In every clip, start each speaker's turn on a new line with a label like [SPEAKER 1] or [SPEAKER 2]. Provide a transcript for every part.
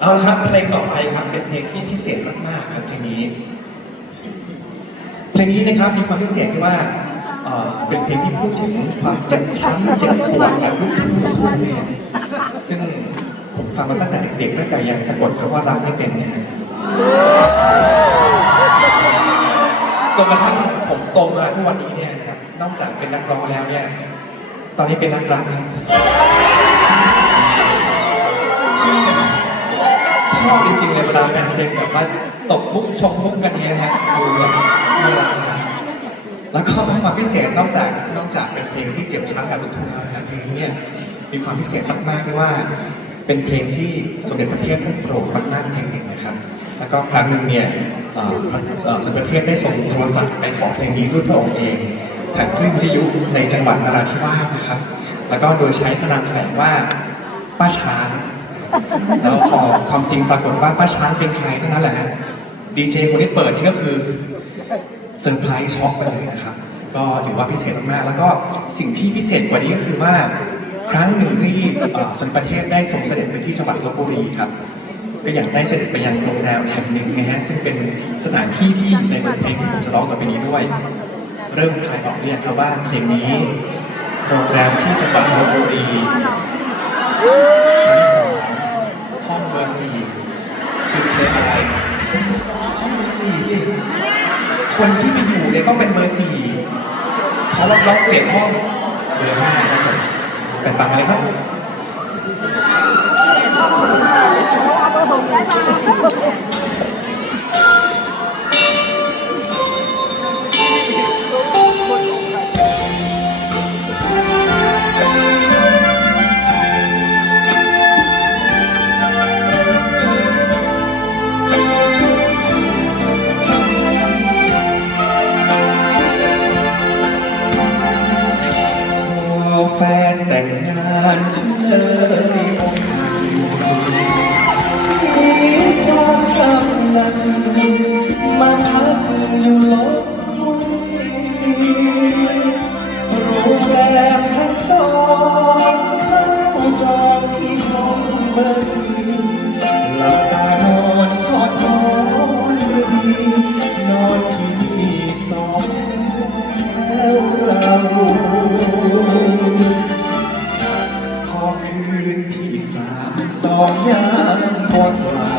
[SPEAKER 1] เอาละครับเพลงต่อไปครับเป็นเพลงที่พิเศษมากๆครับเพลงนี้ เพลงนี้นะครับมีความพิเศษที่ว่าเอ่อเป็นเพลงที่พูดถึงความเจ็บช้ำเจ็บปวดแบบลูกทุ่งลูกทุ่งเนี่ยซึ่งผมฟังมาตั้งแต่เด็กๆตั้งแต่ยังสะกดคำว่ารักไม่เป็นเนี่ยจนกระทั่งผมโตมาทุกวันนี้เนี่ยนะครับนอกจากเป็นนักร้องแล้วเนี่ยตอนนี้เป็นนักรักครับ ชอบจริงๆเลยเวลาแฟนเพลงแบบว่าตบมุกชมมุกกันนี้นะฮะดูแบบน่ารักแล้วก็ความพิเศษนอกจากนอกจากเป็นเพลงที่เจ็บช้ำกับลูกทุ่งแล้วนะเพลงนี้เนี่ยมีความพิเศษมากๆที่ว่า เป็นเพลงที่สมเด็จพระเทพท่านโปรดมากๆเพลงหนึ่งนะครับ แล้วก็ครั้งหนึ่งเนี่ยสมเด็จพระเทพได้ส่งโทรศัพท์ไปขอเพลงนี้ด้วยพระองค์เองทางคลื่นวิทยุในจังหวัดนราธิวาสนะครับ แล้วก็โดยใช้พระนามแฝงว่าป้าช้าง แล้วพอความจริงปรากฏว่าป้าช้างเป็นใครเท่านั้นแหละดีเจคนที่เปิดนี่ก็คือเซอร์ไพรส์ช็อกไปเลยนะครับ ก็ถือว่าพิเศษมาก แล้วก็สิ่งที่พิเศษกว่านี้ก็คือว่า ครั้งหนึ่งที่สมเด็จพระเทพได้ส่งเสด็จไปที่จังหวัดลบบุรีครับก็อยากได้เสด็จไปยังโรงแรมแห่งหนึ่งนะฮะซึ่งเป็นสถานที่ที่ในบทเพลงที่ผมจะร้องต่อไปนี้ด้วย เริ่มทายออกเนี่ยครับว่าเพลงนี้โรงแรมที่จังหวัดลบบุรีชั้น สองห้องเบอร์สี่คือเพลงอะไรห้องเบอร์สี่สิ คนที่ไปอยู่เนี่ยต้องเป็นเบอร์สี่เพราะว่าเราเปลี่ยนห้องเบอร์ห้าครับผมไปฟังเลยครับ นแต่งงานฉันเลยอกหักมีความช้ำนั้นมาพักอยู่ลบ สองยามหมดลา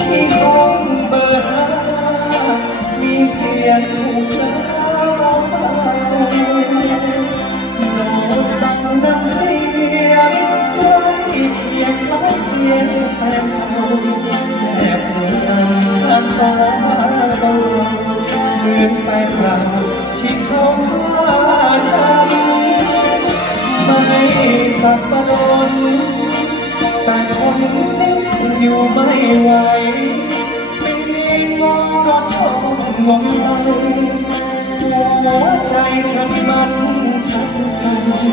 [SPEAKER 1] ที่ห้องเบอร์ห้ามีเสียงผู้เจ้านอนฟังน้ำเสียงใกล้เคียงคล้ายเสียงแฟนเราแอบหัวใจข้างฟ้าเบาเหมือนแฟเราที่เขาฆ่าฉันไม่สับปะรด อยู่ไม่ไหวปีนงงรถชนงงไหลหัวใจฉันมันชักสั่น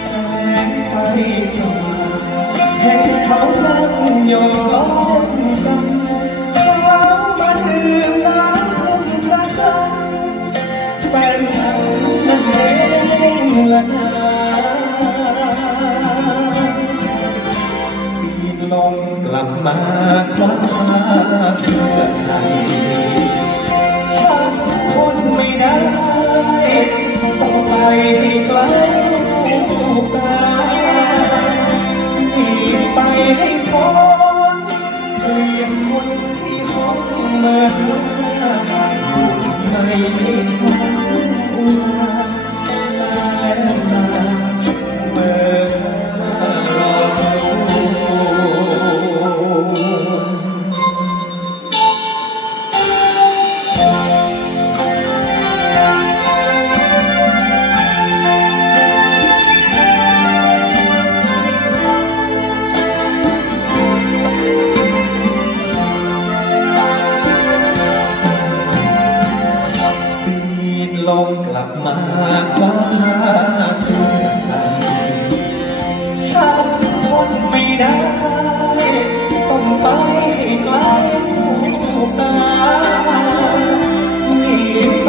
[SPEAKER 1] แสงไฟสว่างเห็นเขานั่งโยกล้อมกันเขามาดื่มน้ำพึ่งพระจันทร์แฟนฉันนั้นเองละนา มาคว้าเสื้อใส่ฉันทนไม่ได้ต้องไปให้ไกลลูกตาหนีไปให้พ้นเปลี่ยนคนที่ห้องมื่อยู่ทำไมให้ฉันอุรา สื่อใสฉันทนไม่ได้ ต้องไปไกลผู้ตาหนีไป